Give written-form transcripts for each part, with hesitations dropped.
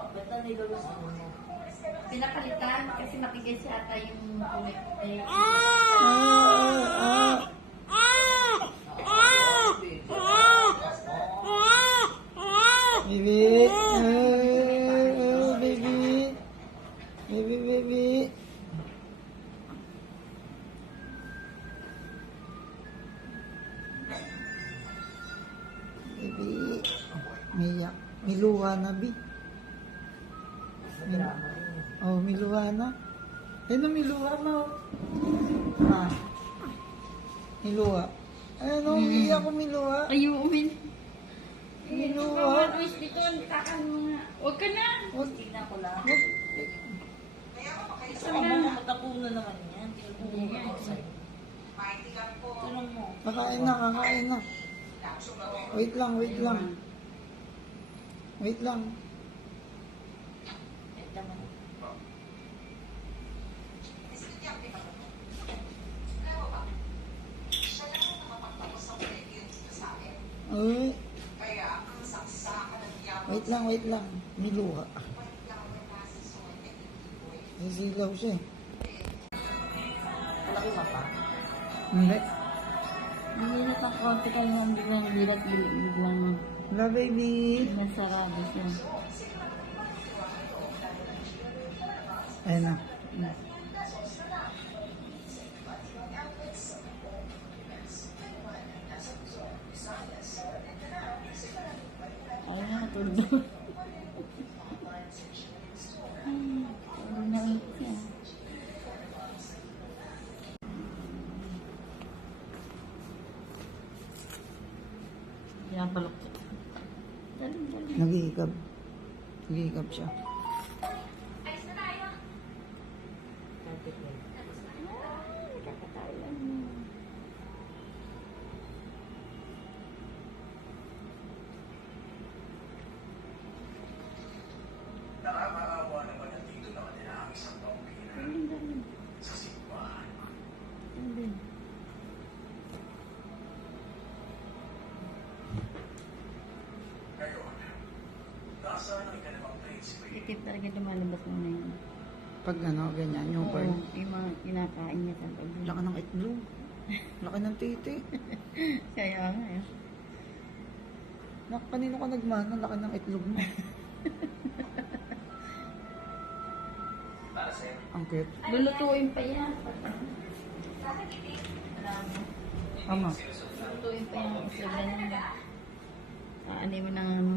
Ba't na nilulus mo? Pinapalitan kasi matigay siya ata yung kulit. Baby. Baby. Baby, baby. Baby. May luha na, Bi. Oh, may luha na. Ayun, may luha na. Ah. May luha. Ayun, hindi ako may luha. Ayun, May luha. dito, takan mo nga. Huwag ka na. Tignan ko lang. Wag. Isa na. Matapuno naman yan. Tinupuno ko sa'yo. Tulong mo. Kakain na, kakain na. Wait lang, wait lang. Wait lang. Ito mo. Ay. Wait lang, wait lang. May luha. Sisilaw siya eh. Malaki ba pa? Hindi. Hindi pa konti kayo ng biglang bilat, biglang Wala, baby. nasarado siya. Ayun na. Ayun na, tulog. Tulog na ulit siya. Pinapalok ko. Dali. Nag-iikab. Nag-iikab siya. Nakakatayan mo. Nakakaawa naman ang dito na kanila ang isang taong Dali. sa simbahan. Dali. Ngayon, nasaan ang ikalawang prinsipe? Ikit talaga lumalabas mo na yun. Pag ano, ganyan, yung Oo, bird. yung mga kinakain niya sa loob. Laki ng itlog. Laki ng titi. Kaya nga eh. Kanino ka nagmana? Laki ng itlog mo. Para sa'yo. Ang cute. Lulutuin pa yan. Ama. Lulutuin pa yan. Kasi ganyan. Ano mo ng ano.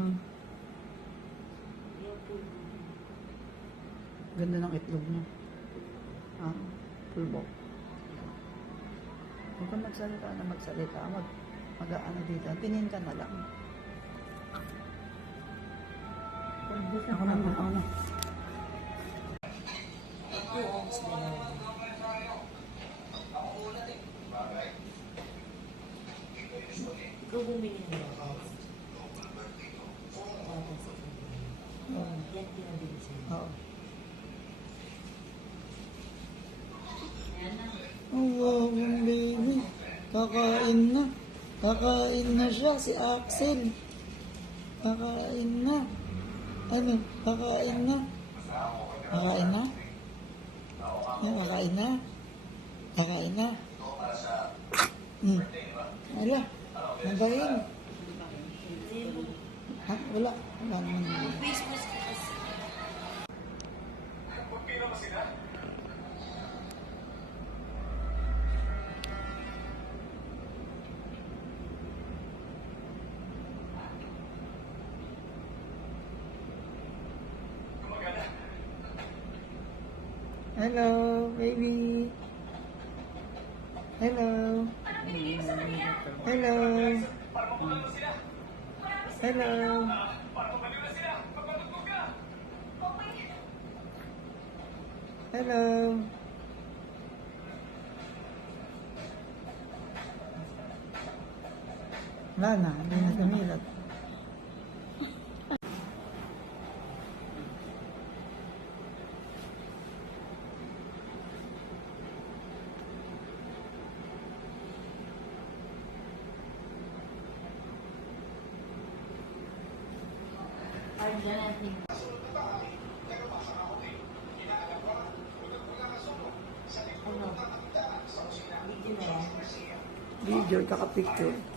Ganda ng itlog mo. Ah, pulbok. Huwag ka magsalita na magsalita. Mag-aano dito. Tingin ka na lang. Ako na, ako na. Ikaw bumili mo. Oo. Yan pinabili sa'yo. Oo. Oh, wow, baby. Kakain na. Kakain na siya, si Axel. Kakain na. Ano? Kakain na. Kakain na? Kakain na? Kakain na? Wala. Nabayin. Ha? Wala. Wala naman. Hello, baby. Hello. Hello. Hello. Hello. Wala na, hindi na sumilat. Diyan natin. Ano? Video na yan. Video, kaka-picture.